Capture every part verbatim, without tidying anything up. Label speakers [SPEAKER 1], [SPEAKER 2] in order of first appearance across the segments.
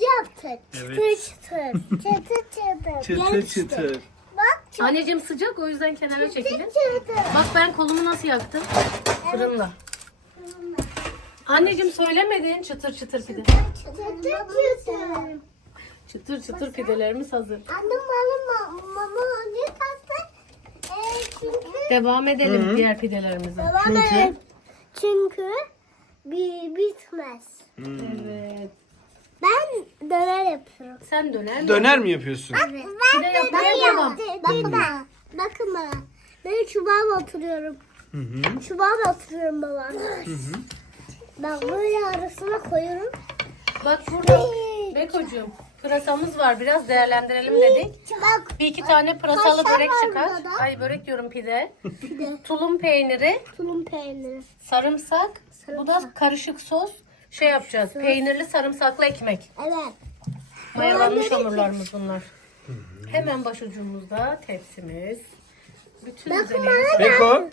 [SPEAKER 1] yaptık.
[SPEAKER 2] Evet.
[SPEAKER 1] Çıtır çıtır. Çıtır çıtır.
[SPEAKER 2] Çıtır çıtır.
[SPEAKER 1] Bak çıtır
[SPEAKER 3] Anneciğim sıcak, o yüzden kenara çekilin.
[SPEAKER 1] çıtır.
[SPEAKER 3] Bak ben kolumu nasıl yaktım? Fırında. Anneciğim söylemedin çıtır çıtır pide.
[SPEAKER 1] Çıtır çıtır.
[SPEAKER 3] Çıtır çıtır pidelerimiz hazır.
[SPEAKER 1] Annem bana mama ne taktı? Ee, çünkü
[SPEAKER 3] Devam edelim diğer pidelerimize.
[SPEAKER 1] Çünkü? Çünkü bir bitmez.
[SPEAKER 3] Evet.
[SPEAKER 1] Ben döner yapıyorum.
[SPEAKER 3] Sen döner mi?
[SPEAKER 2] Döner mi yapıyorsun?
[SPEAKER 1] Ben
[SPEAKER 3] Pide yapmaya devam.
[SPEAKER 1] Bakın bana. Bakın bana. Ben çubuğa oturuyorum.
[SPEAKER 2] Hı hı.
[SPEAKER 1] Çubuğa oturuyorum baba. Ben böyle arasına koyuyorum.
[SPEAKER 3] Bak burada Bekocuğum pırasamız var, biraz değerlendirelim dedik.
[SPEAKER 1] Bak
[SPEAKER 3] Bir iki tane pırasalı
[SPEAKER 1] Kaşar
[SPEAKER 3] börek
[SPEAKER 1] var
[SPEAKER 3] çıkar.
[SPEAKER 1] burada da.
[SPEAKER 3] Ay börek diyorum pide.
[SPEAKER 1] pide,
[SPEAKER 3] Tulum peyniri,
[SPEAKER 1] tulum peyniri.
[SPEAKER 3] sarımsak. Bu da karışık sos. Şey yapacağız. Peynirli sarımsaklı ekmek.
[SPEAKER 1] Evet.
[SPEAKER 3] Mayalanmış hamurlarımız bunlar. Hemen başucumuzda tepsimiz. Bütün
[SPEAKER 1] Bakın
[SPEAKER 3] düzenimiz
[SPEAKER 1] bana.
[SPEAKER 3] var.
[SPEAKER 2] Beko.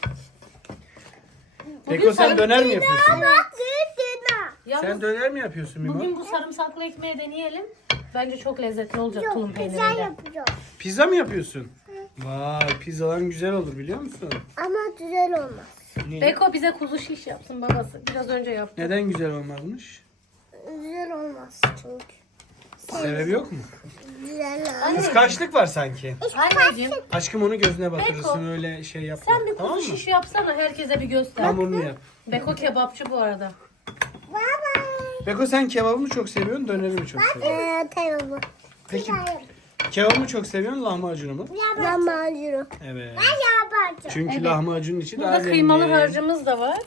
[SPEAKER 2] Beko sen döner mi yapıyorsun?
[SPEAKER 1] Evet. Döner.
[SPEAKER 3] Yalnız
[SPEAKER 2] Sen döner mi yapıyorsun Mimo?
[SPEAKER 3] bugün bu sarımsaklı ekmeği deneyelim. Bence çok lezzetli olacak tulum
[SPEAKER 1] Yok, güzel
[SPEAKER 3] peyniriyle.
[SPEAKER 1] yapacağım.
[SPEAKER 2] Pizza mı yapıyorsun? Vay pizzaların güzel olur biliyor musun?
[SPEAKER 1] Ama güzel olmaz.
[SPEAKER 2] Niye?
[SPEAKER 3] Beko bize kuzu şiş yapsın babası. Biraz önce yaptı.
[SPEAKER 2] Neden güzel olmazmış?
[SPEAKER 1] Güzel olmaz çünkü.
[SPEAKER 2] Sebebi yok mu?
[SPEAKER 1] Güzel olmaz.
[SPEAKER 2] Kıskançlık var sanki.
[SPEAKER 3] Anneciğim
[SPEAKER 2] Aşkım onu gözüne batırırsın
[SPEAKER 3] Beko,
[SPEAKER 2] öyle şey yapma.
[SPEAKER 3] sen bir kuzu
[SPEAKER 2] tamam mı?
[SPEAKER 3] şiş yapsana, herkese bir göster.
[SPEAKER 2] Hamurunu yap.
[SPEAKER 3] Beko kebapçı bu arada.
[SPEAKER 1] Bye bye.
[SPEAKER 2] Beko sen kebabı mı çok seviyorsun döneri mi çok seviyorsun?
[SPEAKER 1] Ee, tamam.
[SPEAKER 2] Peki kebabı mı çok seviyorsun lahmacunu mu?
[SPEAKER 1] Lahmacun.
[SPEAKER 2] Evet.
[SPEAKER 1] Yapacağım.
[SPEAKER 2] Çünkü
[SPEAKER 3] Evet.
[SPEAKER 2] lahmacunun içi daha
[SPEAKER 3] Burada
[SPEAKER 2] zengin.
[SPEAKER 3] kıymalı harcımız da var.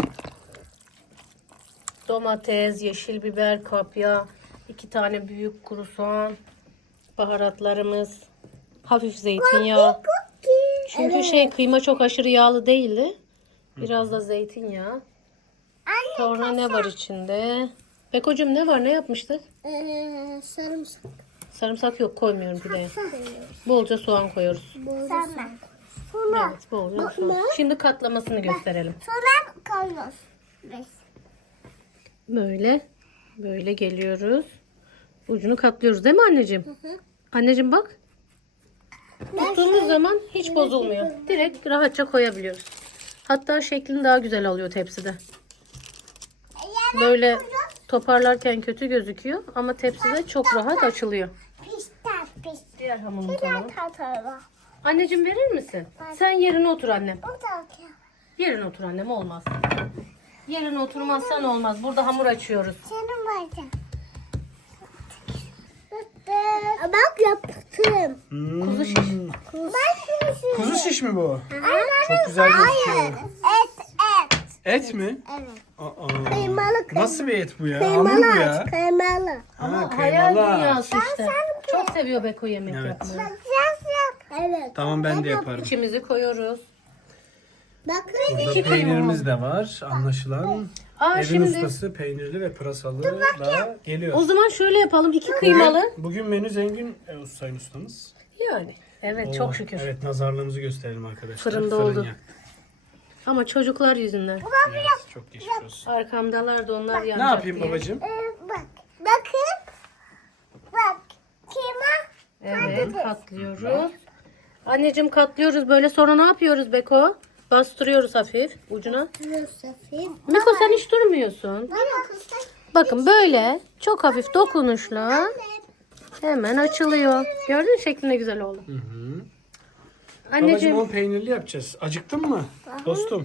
[SPEAKER 3] Domates, yeşil biber, kapya, iki tane büyük kuru soğan, baharatlarımız, hafif zeytinyağı.
[SPEAKER 1] Cookie.
[SPEAKER 3] Çünkü şey kıyma çok aşırı yağlı değildi. Biraz da zeytinyağı.
[SPEAKER 1] Anne.
[SPEAKER 3] Sonra ne var içinde? Bekocuğum ne var? Ne yapmıştık?
[SPEAKER 1] Ee, sarımsak.
[SPEAKER 3] Sarımsak yok, koymuyorum pideye. Bolca soğan koyuyoruz.
[SPEAKER 1] Sonra. Sonra.
[SPEAKER 3] Evet, bolca soğan. Şimdi katlamasını gösterelim.
[SPEAKER 1] Sonra koyuyoruz. Biz.
[SPEAKER 3] Böyle. Böyle geliyoruz. Ucunu katlıyoruz değil mi anneciğim? Anneciğim bak. Tuttuğumuz zaman hiç bozulmuyor. Direkt rahatça koyabiliyoruz. Hatta şeklini daha güzel alıyor tepside. Böyle toparlarken kötü gözüküyor ama tepside çok rahat açılıyor.
[SPEAKER 1] Pişler piş.
[SPEAKER 3] Diğer hamurunu
[SPEAKER 1] Biraz
[SPEAKER 3] koyalım.
[SPEAKER 1] tatlı.
[SPEAKER 3] Anneciğim verir misin? Sen yerine otur annem.
[SPEAKER 1] O da okey.
[SPEAKER 3] Yerine otur annem, olmaz. Yerine oturmazsan olmaz. Burada hamur açıyoruz.
[SPEAKER 1] Senin vardı. Bak yaptım.
[SPEAKER 2] Hmm.
[SPEAKER 3] Kuzu şiş.
[SPEAKER 1] Bak kuzu.
[SPEAKER 2] Kuzu şiş mi bu?
[SPEAKER 1] Çok
[SPEAKER 2] güzel gözüküyor.
[SPEAKER 1] Et et.
[SPEAKER 2] Et mi?
[SPEAKER 1] Evet.
[SPEAKER 2] Aa,
[SPEAKER 1] Kıymalı kıymalı.
[SPEAKER 2] Nasıl bir et bu ya? Hamur
[SPEAKER 1] Kıymalı
[SPEAKER 2] bu ya.
[SPEAKER 1] aç, kıymalı.
[SPEAKER 2] Ha,
[SPEAKER 3] Ama hayal
[SPEAKER 2] kıymalı.
[SPEAKER 3] dünyası işte. Çok seviyor Beko yemek
[SPEAKER 2] Evet.
[SPEAKER 3] yapmayı.
[SPEAKER 1] Yap yap. Evet.
[SPEAKER 2] Tamam ben de yaparım.
[SPEAKER 1] şey
[SPEAKER 3] İçimizi koyuyoruz.
[SPEAKER 1] Bakın.
[SPEAKER 2] Burada
[SPEAKER 3] İki kıyma
[SPEAKER 2] peynirimiz de var anlaşılan.
[SPEAKER 3] Aa
[SPEAKER 2] Evin
[SPEAKER 3] şimdi
[SPEAKER 2] ustası peynirli ve pırasalı da geliyor.
[SPEAKER 3] o zaman şöyle yapalım. İki kıymalı.
[SPEAKER 2] Bugün menü zengin e, sayın ustamız.
[SPEAKER 3] Yani. Evet
[SPEAKER 2] Oo,
[SPEAKER 3] çok şükür.
[SPEAKER 2] Evet nazarlığımızı gösterelim arkadaşlar.
[SPEAKER 3] Fırında
[SPEAKER 2] Fırın
[SPEAKER 3] oldu.
[SPEAKER 2] yaktı.
[SPEAKER 3] Ama çocuklar yüzünden.
[SPEAKER 2] Evet, çok geçmiş olsun.
[SPEAKER 3] Arkamdalar da onlar yanacak
[SPEAKER 2] Ne yapayım
[SPEAKER 3] diye.
[SPEAKER 2] babacığım?
[SPEAKER 1] Ee, bak. Bakın. Bak. Kıyma.
[SPEAKER 3] Evet katlıyoruz. Anneciğim katlıyoruz böyle, sonra ne yapıyoruz Beko? Bastırıyoruz hafif ucuna.
[SPEAKER 1] Yusuf'im.
[SPEAKER 3] Beko sen hiç durmuyorsun. Bakın böyle çok hafif dokunuşla hemen açılıyor. Gördün mü şeklinde güzel oldu.
[SPEAKER 2] Hı hı. Babacığım
[SPEAKER 3] Anneciğim
[SPEAKER 2] onu peynirli yapacağız. Acıktın mı? Dostum.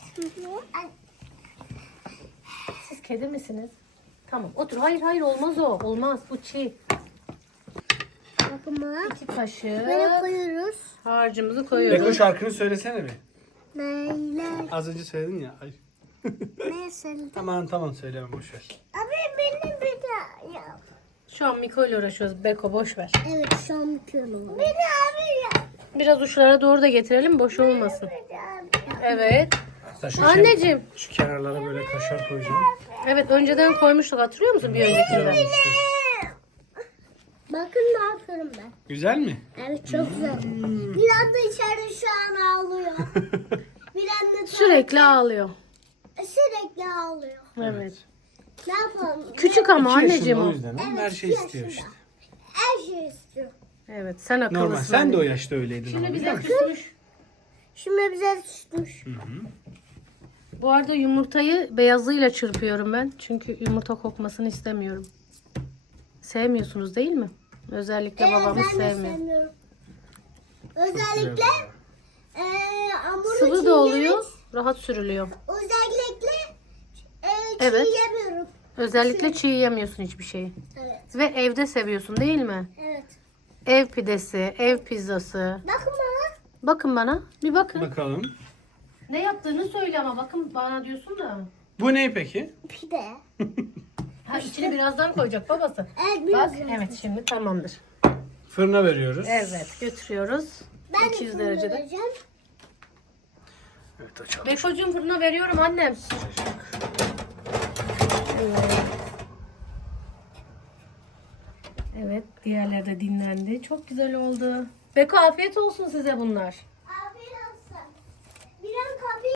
[SPEAKER 3] siz kedi misiniz? Tamam otur. Hayır hayır olmaz o. Olmaz bu çiğ.
[SPEAKER 1] Bakın bak.
[SPEAKER 3] İki kaşık
[SPEAKER 1] Böyle koyuyoruz.
[SPEAKER 3] harcımızı
[SPEAKER 2] Beko
[SPEAKER 3] koyuyoruz.
[SPEAKER 2] şarkını söylesene bir.
[SPEAKER 1] Neyler.
[SPEAKER 2] Az önce söyledin ya. Ay.
[SPEAKER 1] Neyse.
[SPEAKER 2] Tamam tamam söyleme boşver.
[SPEAKER 1] Abi benim bir de yap.
[SPEAKER 3] Şu an Miko ile uğraşıyoruz. Beko boş ver.
[SPEAKER 1] Evet şu an bitiyorum. Bir de abi yap.
[SPEAKER 3] Biraz uçlara doğru da getirelim boş olmasın.
[SPEAKER 1] Bir de abi.
[SPEAKER 3] Evet.
[SPEAKER 2] Hatta şu,
[SPEAKER 3] Anneciğim.
[SPEAKER 2] ken- şu kenarlara böyle kaşar koyacağım.
[SPEAKER 3] Evet önceden koymuştuk, hatırlıyor musun bir öncekinde?
[SPEAKER 1] Bakın ne yapıyorum ben.
[SPEAKER 2] Güzel mi?
[SPEAKER 1] Evet çok güzel. Bir anda içeride şu an ağlıyor. Bir anda
[SPEAKER 3] Sürekli ağlıyor.
[SPEAKER 1] sürekli ağlıyor.
[SPEAKER 3] Evet.
[SPEAKER 1] Ne yapalım?
[SPEAKER 3] Küçük ama
[SPEAKER 2] İki yaşında
[SPEAKER 3] anneciğim
[SPEAKER 2] o
[SPEAKER 3] o.
[SPEAKER 2] yüzden ama
[SPEAKER 1] Evet,
[SPEAKER 2] her şeyi
[SPEAKER 1] iki
[SPEAKER 2] istiyor
[SPEAKER 1] yaşında.
[SPEAKER 2] işte.
[SPEAKER 1] Her şey istiyor.
[SPEAKER 3] Evet sen akıllısın.
[SPEAKER 2] Normal. Sen de o
[SPEAKER 3] anneciğim.
[SPEAKER 2] yaşta öyleydin ama
[SPEAKER 3] Şimdi
[SPEAKER 2] biliyor
[SPEAKER 3] bize
[SPEAKER 2] musun?
[SPEAKER 3] küsmüş.
[SPEAKER 1] Şimdi bize düşmüş.
[SPEAKER 3] Bu arada yumurtayı beyazıyla çırpıyorum ben. Çünkü yumurta kokmasını istemiyorum. Sevmiyorsunuz değil mi? Özellikle
[SPEAKER 1] Evet,
[SPEAKER 3] babamız
[SPEAKER 1] ben de
[SPEAKER 3] sevmiyor.
[SPEAKER 1] sevmiyorum. Özellikle eee hamuru
[SPEAKER 3] Sıvı da
[SPEAKER 1] çiğnemek-
[SPEAKER 3] oluyor, rahat sürülüyor.
[SPEAKER 1] Özellikle eee
[SPEAKER 3] Evet.
[SPEAKER 1] çiğneyemiyorum.
[SPEAKER 3] Özellikle çiğ yemiyorsun hiçbir şeyi.
[SPEAKER 1] Evet.
[SPEAKER 3] Ve evde seviyorsun değil mi?
[SPEAKER 1] Evet.
[SPEAKER 3] Ev pidesi, ev pizzası.
[SPEAKER 1] Bakın bana.
[SPEAKER 3] Bakın bana, bir bakın.
[SPEAKER 2] Bakalım.
[SPEAKER 3] Ne yaptığını söyle ama bakın bana diyorsun da.
[SPEAKER 2] Bu ne peki?
[SPEAKER 1] Pide.
[SPEAKER 3] Ha içine birazdan koyacak babası.
[SPEAKER 1] Evet
[SPEAKER 3] Bak
[SPEAKER 1] biraz.
[SPEAKER 3] evet şimdi tamamdır.
[SPEAKER 2] Fırına veriyoruz.
[SPEAKER 3] Evet götürüyoruz.
[SPEAKER 1] Ben de
[SPEAKER 3] iki yüz
[SPEAKER 1] fırına
[SPEAKER 3] derecede.
[SPEAKER 1] vereceğim.
[SPEAKER 2] Evet açalım.
[SPEAKER 3] Bekocuğum fırına veriyorum annem. Evet. Evet diğerleri de dinlendi. Çok güzel oldu. Beko afiyet olsun size bunlar.
[SPEAKER 1] Afiyet olsun. Bir an kapıyı